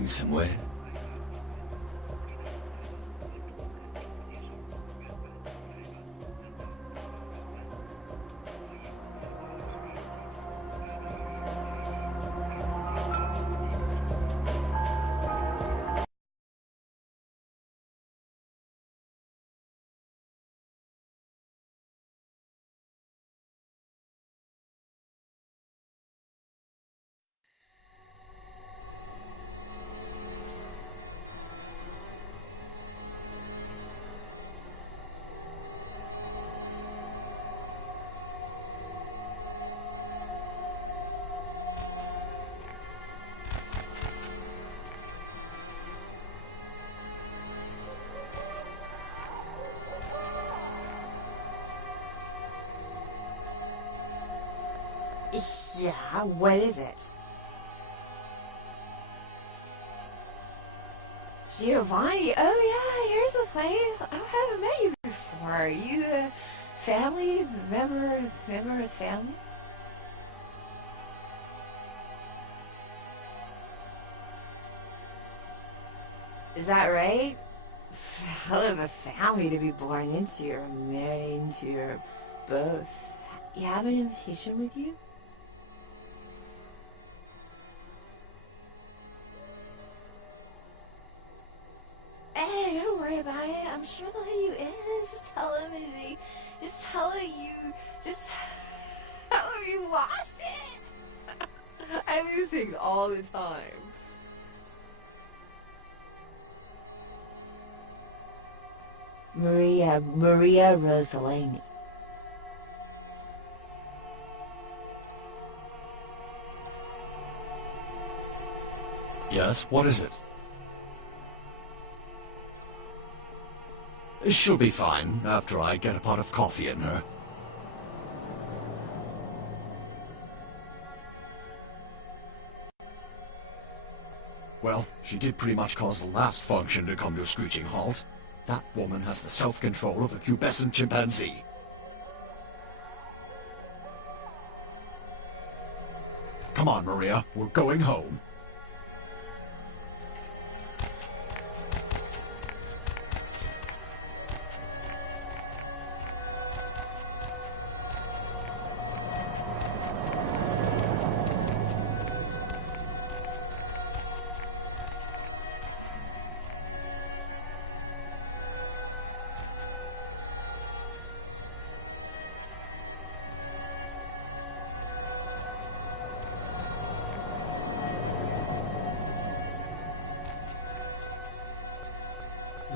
going somewhere. Yeah, what is it? Giovanni, oh yeah, here's the place. I haven't met you before. Are you a family? Member of the family? Is that right? Hell of a family to be born into or married into or both. You have an invitation with you? Hey, don't worry about it. I'm sure they'll let you in. Just tell them just tell them you lost it. I lose things all the time. Maria Rosalini. Yes, what is it? She'll be fine after I get a pot of coffee in her. Well, she did pretty much cause the last function to come to a screeching halt. That woman has the self-control of a pubescent chimpanzee. Come on, Maria, we're going home.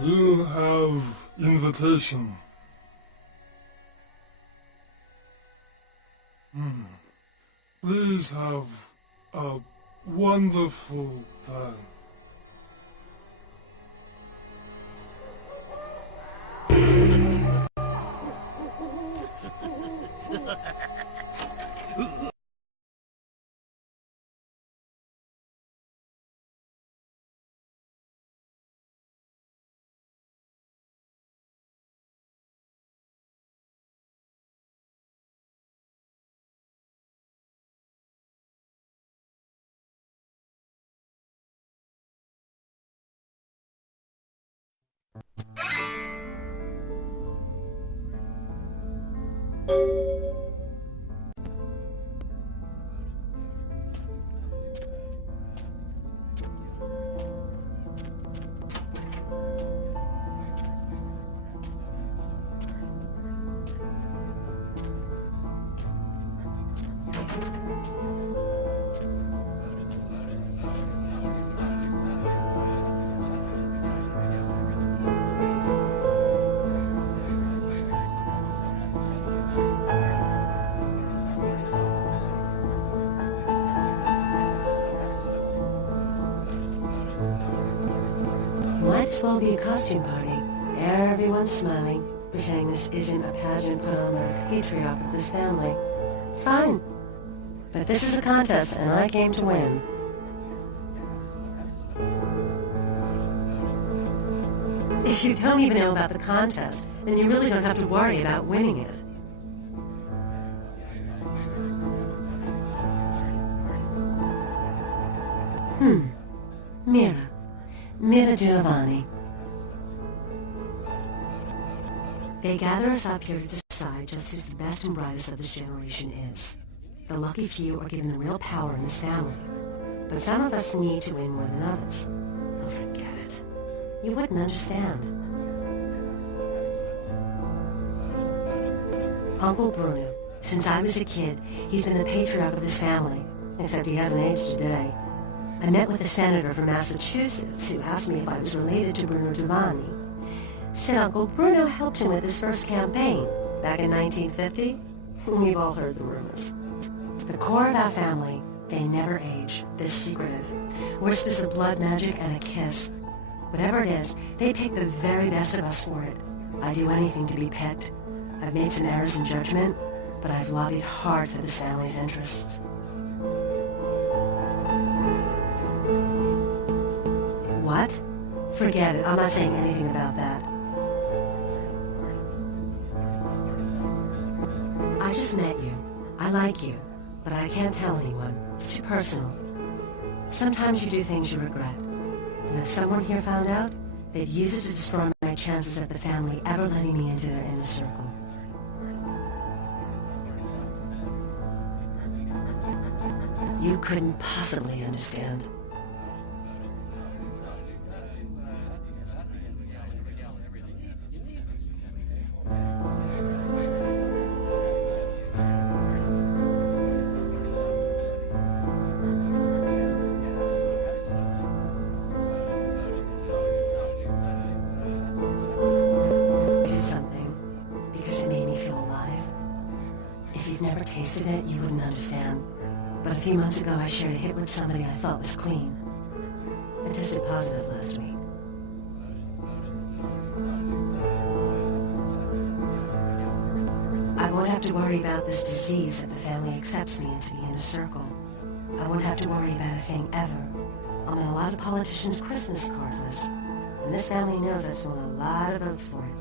You have invitation. Please have a wonderful time. Might as well be a costume party. Everyone's smiling, pretending this isn't a pageant put on by the patriarch of this family. Fine. But this is a contest, and I came to win. If you don't even know about the contest, then you really don't have to worry about winning it. Mira Giovanni. They gather us up here to decide just who's the best and brightest of this generation is. The lucky few are given the real power in this family. But some of us need to win more than others. Oh, forget it. You wouldn't understand. Uncle Bruno. Since I was a kid, he's been the patriarch of this family. Except he hasn't aged a day. I met with a senator from Massachusetts who asked me if I was related to Bruno Giovanni. Said Uncle Bruno helped him with his first campaign back in 1950. We've all heard the rumors. The core of our family, they never age. They're secretive. Whispers of blood magic and a kiss. Whatever it is, they pick the very best of us for it. I'd do anything to be picked. I've made some errors in judgment, but I've lobbied hard for this family's interests. What? Forget it. I'm not saying anything about that. I just met you. I like you, but I can't tell anyone. It's too personal. Sometimes you do things you regret. And if someone here found out, they'd use it to destroy my chances at the family ever letting me into their inner circle. You couldn't possibly understand. Tasted it, you wouldn't understand. But a few months ago, I shared a hit with somebody I thought was clean. I tested positive last week. I won't have to worry about this disease if the family accepts me into the inner circle. I won't have to worry about a thing ever. I'm on a lot of politicians' Christmas card lists, and this family knows I've sworn a lot of votes for it.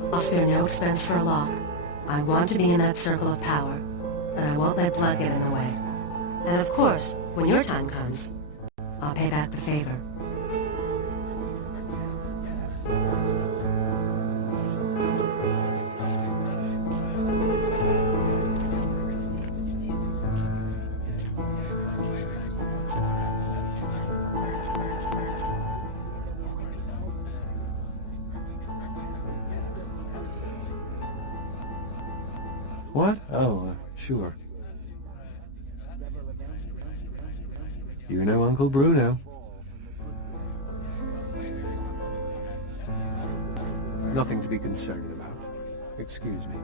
But I'll spare no expense for a lock. I want to be in that circle of power, and I won't let blood get in the way. And of course, when your time comes, I'll pay back the favor. What? Oh, sure. You know Uncle Bruno. Nothing to be concerned about. Excuse me.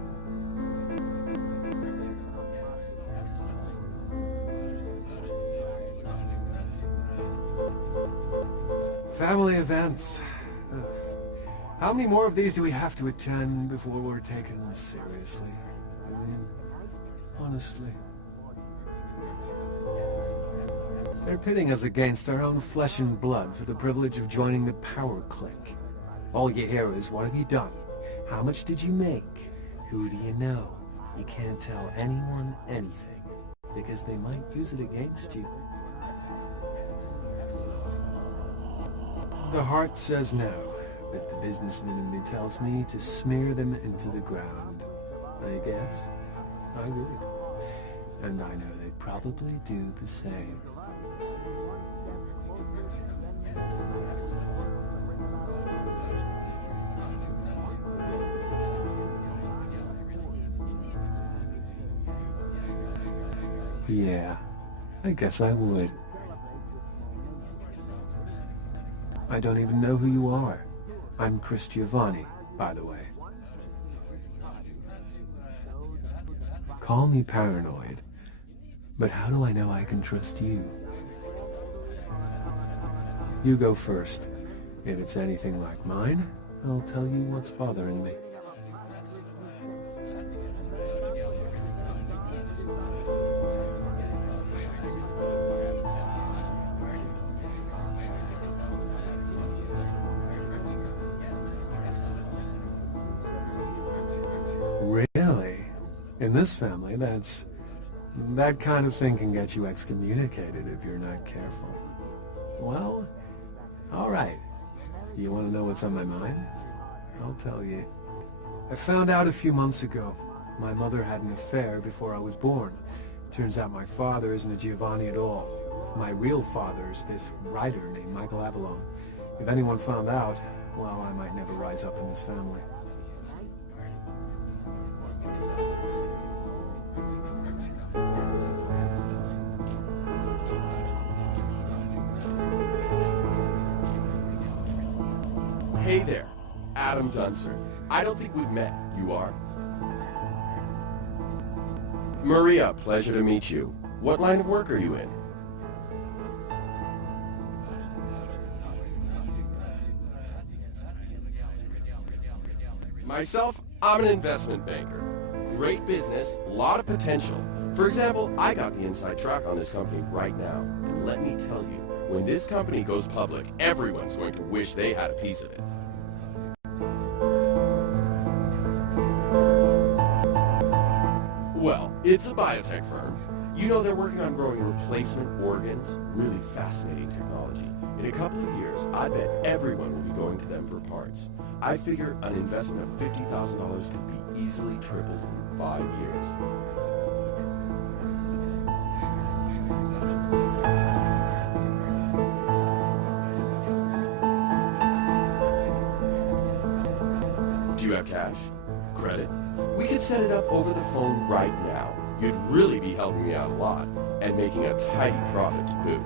Family events. How many more of these do we have to attend before we're taken seriously? I mean, honestly. They're pitting us against our own flesh and blood for the privilege of joining the power clique. All you hear is, what have you done? How much did you make? Who do you know? You can't tell anyone anything, because they might use it against you. The heart says no, but the businessman in me tells me to smear them into the ground. I guess I would. And I know they'd probably do the same. Yeah, I guess I would. I don't even know who you are. I'm Chris Giovanni, by the way. Call me paranoid, but how do I know I can trust you? You go first. If it's anything like mine, I'll tell you what's bothering me. Really? In this family, that kind of thing can get you excommunicated if you're not careful. Well, all right. You want to know what's on my mind? I'll tell you. I found out a few months ago. My mother had an affair before I was born. Turns out my father isn't a Giovanni at all. My real father's this writer named Michael Avalon. If anyone found out, well, I might never rise up in this family. Hey there, Adam Dunser. I don't think we've met. You are? Maria, pleasure to meet you. What line of work are you in? Myself, I'm an investment banker. Great business, lot of potential. For example, I got the inside track on this company right now. And let me tell you, when this company goes public, everyone's going to wish they had a piece of it. Well, it's a biotech firm. You know they're working on growing replacement organs. Really fascinating technology. In a couple of years, I bet everyone will be going to them for parts. I figure an investment of $50,000 could be easily tripled in 5 years. Do you have cash? Credit? We could set it up over the phone right now. You'd really be helping me out a lot, and making a tidy profit to boot.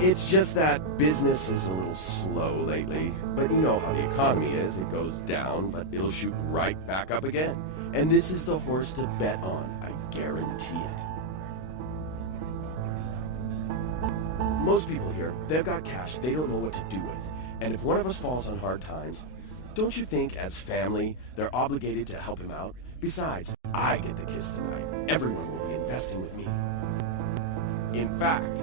It's just that business is a little slow lately, but you know how the economy is. It goes down, but it'll shoot right back up again. And this is the horse to bet on, I guarantee it. Most people here, they've got cash they don't know what to do with. And if one of us falls on hard times, don't you think as family, they're obligated to help him out? Besides, I get the kiss tonight. Everyone will be investing with me. In fact,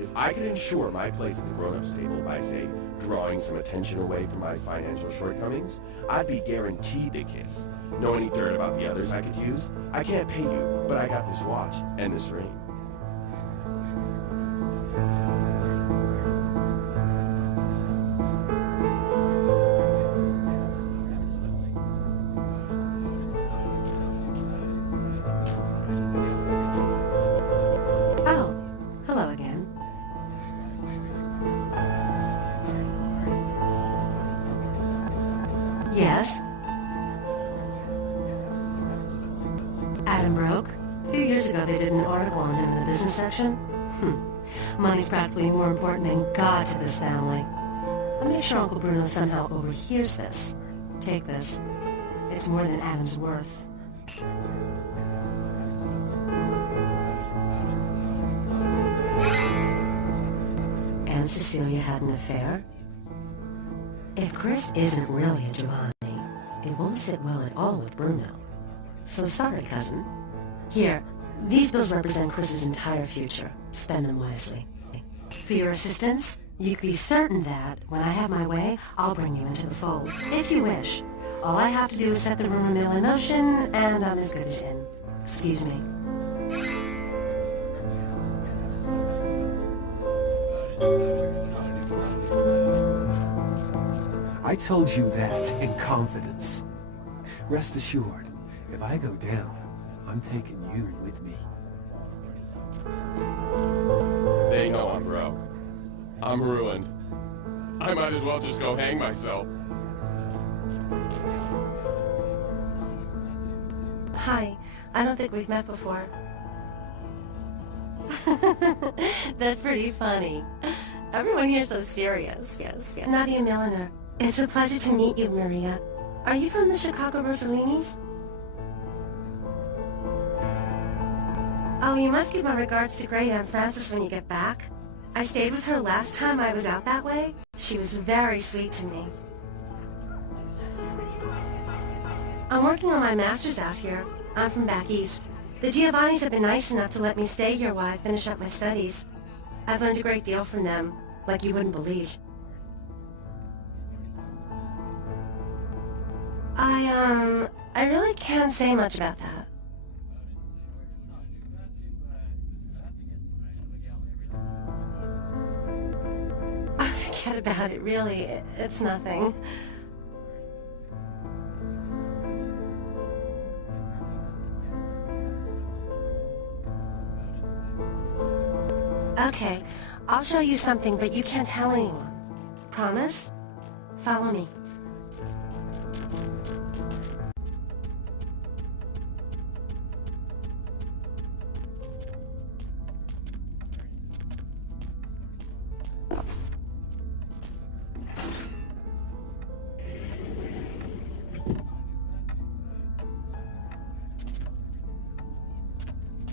if I could ensure my place at the grown-ups table by, say, drawing some attention away from my financial shortcomings, I'd be guaranteed a kiss. Know any dirt about the others I could use? I can't pay you, but I got this watch and this ring. Oh, hello again. Yes? Adam broke? A few years ago they did an article on him in the business section. Money's practically more important than God to this family. I'll make sure Uncle Bruno somehow overhears this. Take this. It's more than Adam's worth. And Cecilia had an affair? If Chris isn't really a Giovanni, it won't sit well at all with Bruno. So sorry, cousin. Here, these bills represent Chris's entire future. Spend them wisely. For your assistance, you can be certain that, when I have my way, I'll bring you into the fold. If you wish. All I have to do is set the rumor mill in motion, and I'm as good as in. Excuse me. I told you that in confidence. Rest assured, if I go down, I'm taking you with me. They know I'm broke. I'm ruined. I might as well just go hang myself. Hi, I don't think we've met before. That's pretty funny. Everyone here's so serious. Yes. Nadia Milliner. It's a pleasure to meet you, Maria. Are you from the Chicago Rossellini's? Oh, you must give my regards to Great Aunt Frances when you get back. I stayed with her last time I was out that way. She was very sweet to me. I'm working on my master's out here. I'm from back east. The Giovannis have been nice enough to let me stay here while I finish up my studies. I've learned a great deal from them, like you wouldn't believe. I really can't say much about that. Oh, forget about it, really. It's nothing. Okay, I'll show you something, but you can't tell anyone. Promise? Follow me.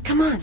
Come on.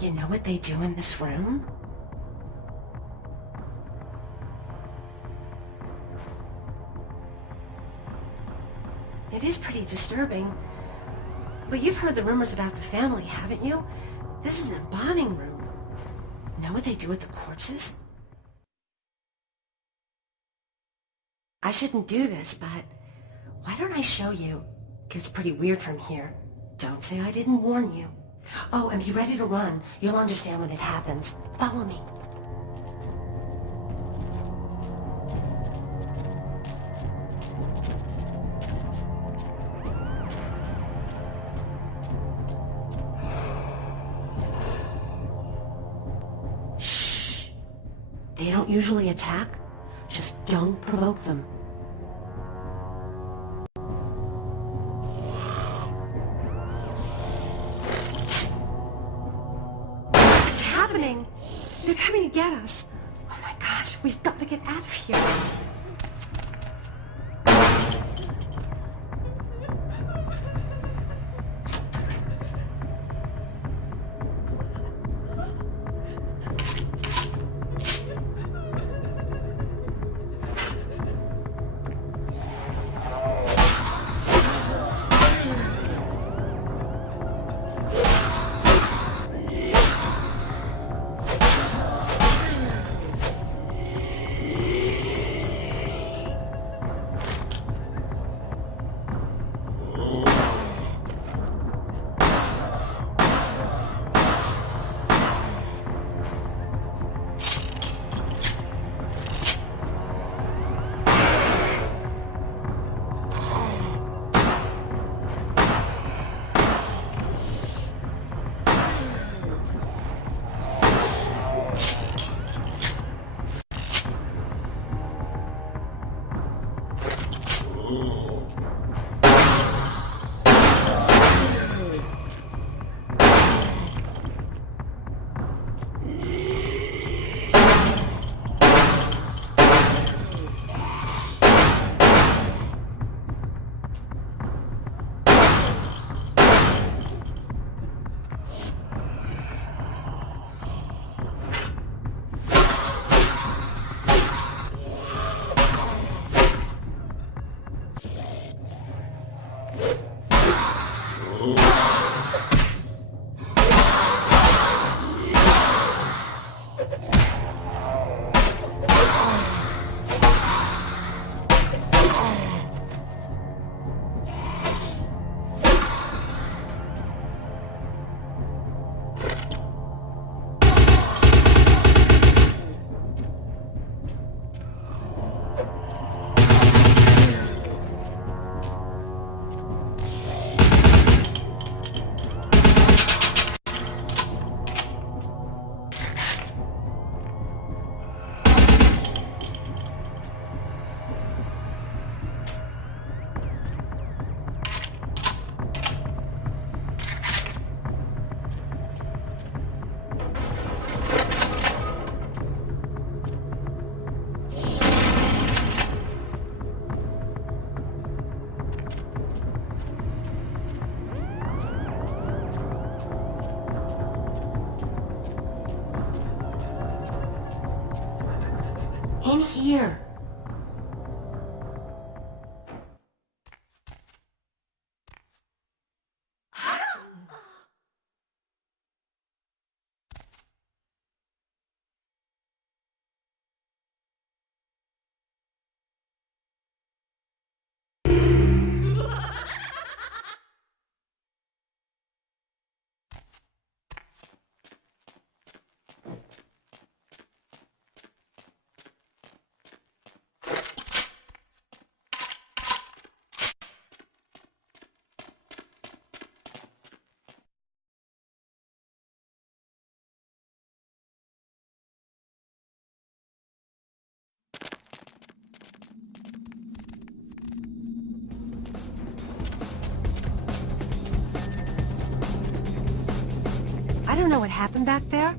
You know what they do in this room? It is pretty disturbing. But you've heard the rumors about the family, haven't you? This is an embalming room. Know what they do with the corpses? I shouldn't do this, but why don't I show you? Gets pretty weird from here. Don't say I didn't warn you. Oh, and be ready to run. You'll understand when it happens. Follow me. Shh. They don't usually attack. Just don't provoke them. They're coming to get us. Oh my gosh, we've got to get out of here. In here. I don't know what happened back there,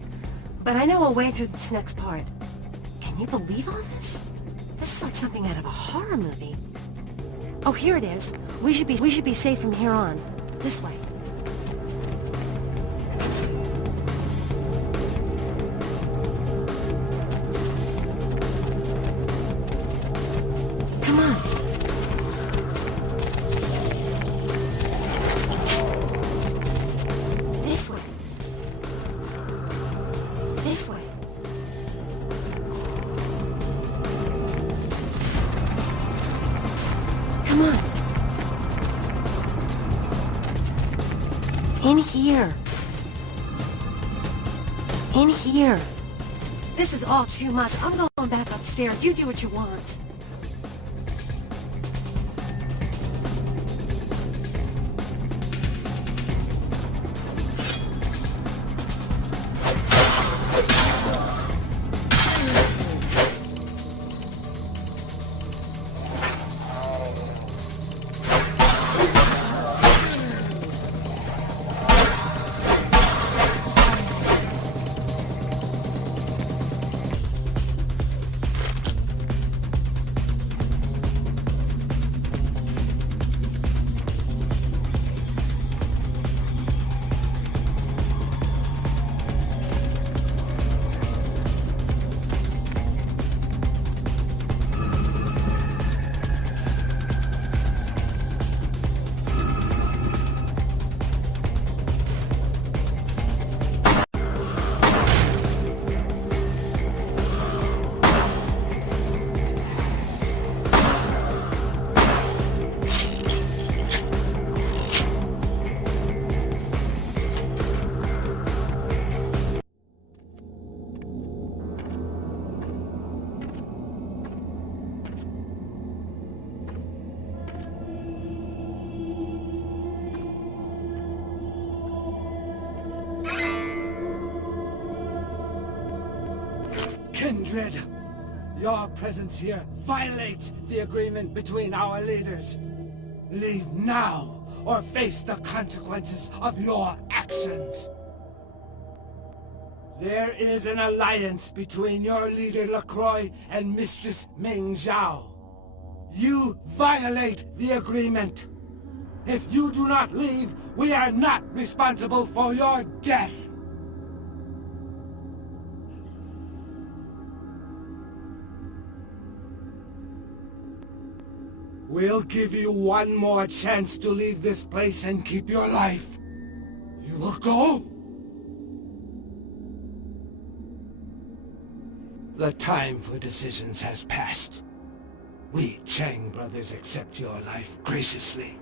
but I know a way through this next part. Can you believe all this? This is like something out of a horror movie. Oh, here it is. We should be safe from here on. This way. Come on. This way. This way. Come on. In here. In here. This is all too much. I'm going back upstairs. You do what you want. Kindred, your presence here violates the agreement between our leaders. Leave now, or face the consequences of your actions. There is an alliance between your leader LaCroix and Mistress Ming Zhao. You violate the agreement. If you do not leave, we are not responsible for your death. We'll give you one more chance to leave this place and keep your life. You will go. The time for decisions has passed. We Chang brothers accept your life graciously.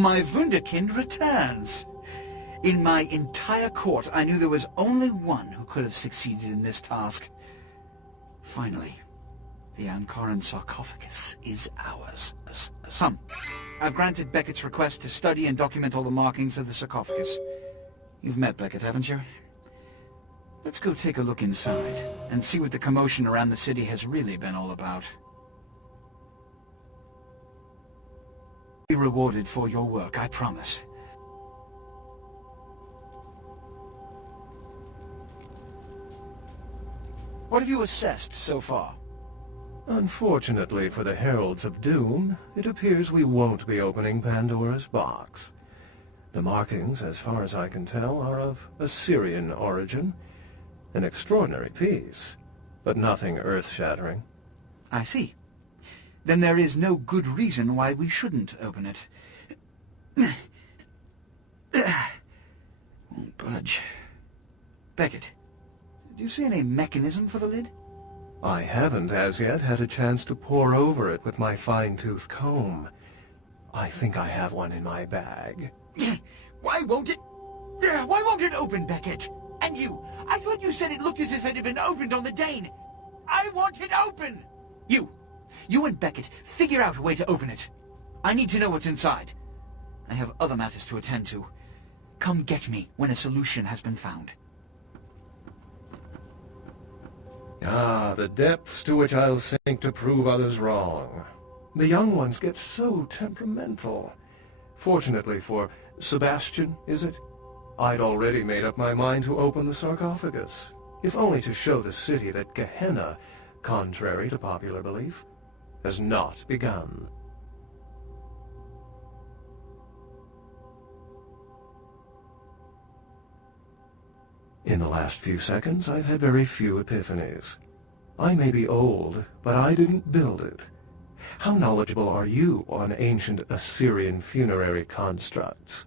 My Wunderkind returns. In my entire court, I knew there was only one who could have succeeded in this task. Finally, the Ankaran sarcophagus is ours. I've granted Beckett's request to study and document all the markings of the sarcophagus. You've met Beckett, haven't you? Let's go take a look inside and see what the commotion around the city has really been all about. Be rewarded for your work, I promise. What have you assessed so far? Unfortunately for the Heralds of Doom, it appears we won't be opening Pandora's box. The markings, as far as I can tell, are of Assyrian origin. An extraordinary piece, but nothing earth-shattering. I see. Then there is no good reason why we shouldn't open it. Won't budge. Beckett, do you see any mechanism for the lid? I haven't as yet had a chance to pore over it with my fine-tooth comb. I think I have one in my bag. Why won't it open, Beckett? And you, I thought you said it looked as if it had been opened on the Dane. I want it open! You and Beckett, figure out a way to open it. I need to know what's inside. I have other matters to attend to. Come get me when a solution has been found. Ah, the depths to which I'll sink to prove others wrong. The young ones get so temperamental. Fortunately for Sebastian, is it? I'd already made up my mind to open the sarcophagus, if only to show the city that Gehenna, contrary to popular belief, has not begun. In the last few seconds, I've had very few epiphanies. I may be old, but I didn't build it. How knowledgeable are you on ancient Assyrian funerary constructs?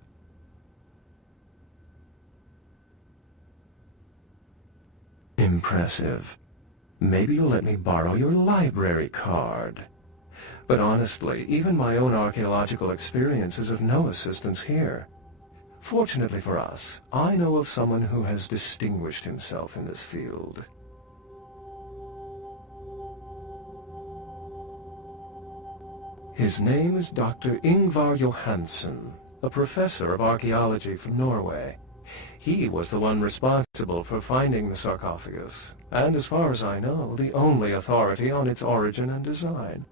Impressive. Maybe you'll let me borrow your library card. But honestly, even my own archaeological experience is of no assistance here. Fortunately for us, I know of someone who has distinguished himself in this field. His name is Dr. Ingvar Johansen, a professor of archaeology from Norway. He was the one responsible for finding the sarcophagus, and as far as I know, the only authority on its origin and design.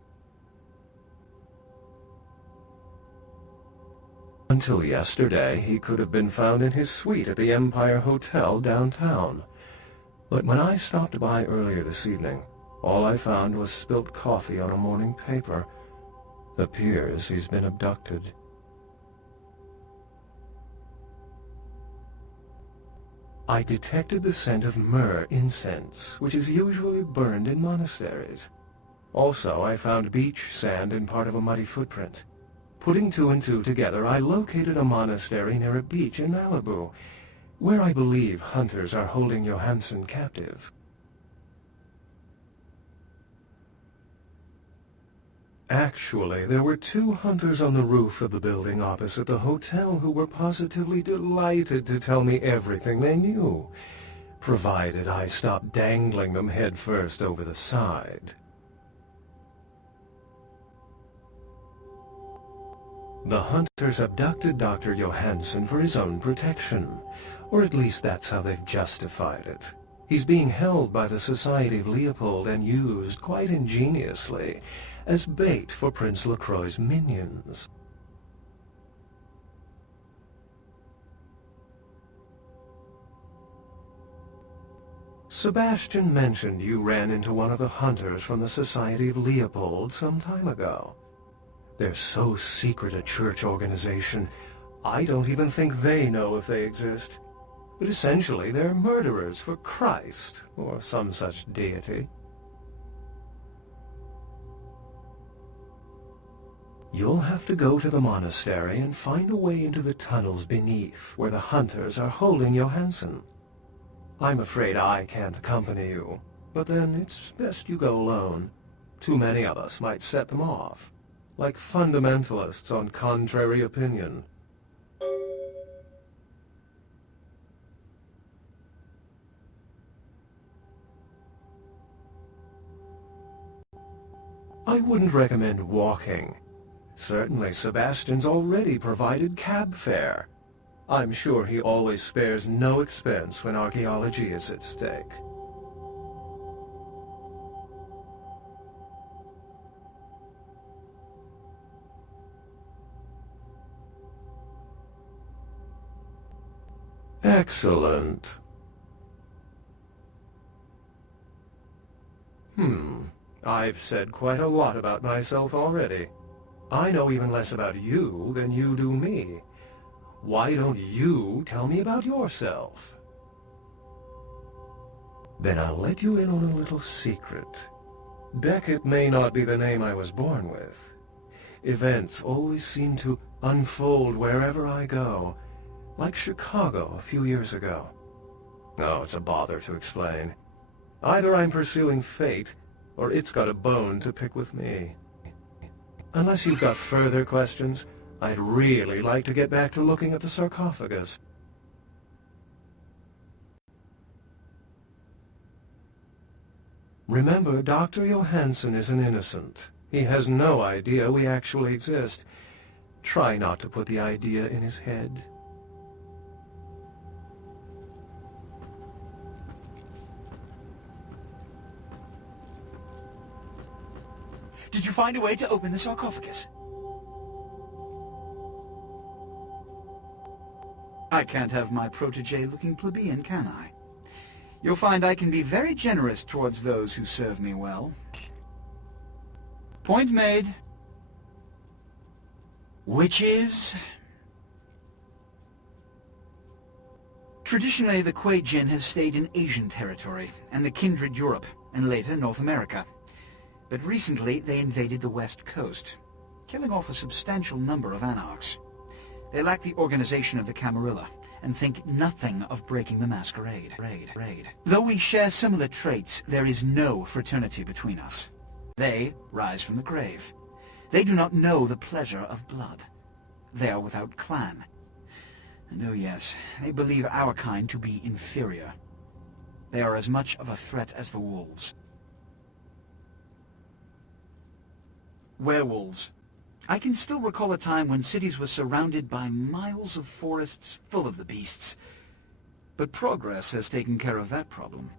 Until yesterday, he could have been found in his suite at the Empire Hotel downtown. But when I stopped by earlier this evening, all I found was spilt coffee on a morning paper. Appears he's been abducted. I detected the scent of myrrh incense, which is usually burned in monasteries. Also, I found beach sand in part of a muddy footprint. Putting two and two together, I located a monastery near a beach in Malibu, where I believe hunters are holding Johansen captive. Actually, there were 2 hunters on the roof of the building opposite the hotel who were positively delighted to tell me everything they knew, provided I stopped dangling them headfirst over the side. The hunters abducted Dr. Johansen for his own protection, or at least that's how they've justified it. He's being held by the Society of Leopold and used, quite ingeniously, as bait for Prince LaCroix's minions. Sebastian mentioned you ran into one of the hunters from the Society of Leopold some time ago. They're so secret a church organization, I don't even think they know if they exist. But essentially, they're murderers for Christ, or some such deity. You'll have to go to the monastery and find a way into the tunnels beneath, where the hunters are holding Johansen. I'm afraid I can't accompany you, but then it's best you go alone. Too many of us might set them off. like fundamentalists on contrary opinion. I wouldn't recommend walking. Certainly Sebastian's already provided cab fare. I'm sure he always spares no expense when archaeology is at stake. Excellent. I've said quite a lot about myself already. I know even less about you than you do me. Why don't you tell me about yourself? Then I'll let you in on a little secret. Beckett may not be the name I was born with. Events always seem to unfold wherever I go, like Chicago a few years ago. Oh, it's a bother to explain. Either I'm pursuing fate, or it's got a bone to pick with me. Unless you've got further questions, I'd really like to get back to looking at the sarcophagus. Remember, Dr. Johansson is an innocent. He has no idea we actually exist. Try not to put the idea in his head. Did you find a way to open the sarcophagus? I can't have my protege looking plebeian, can I? You'll find I can be very generous towards those who serve me well. Point made. Witches? Traditionally, the Kuei Jin has stayed in Asian territory, and the kindred Europe, and later North America. But recently, they invaded the West Coast, killing off a substantial number of anarchs. They lack the organization of the Camarilla, and think nothing of breaking the masquerade. Though we share similar traits, there is no fraternity between us. They rise from the grave. They do not know the pleasure of blood. They are without clan. And oh yes, they believe our kind to be inferior. They are as much of a threat as the wolves. Werewolves. I can still recall a time when cities were surrounded by miles of forests full of the beasts. But progress has taken care of that problem.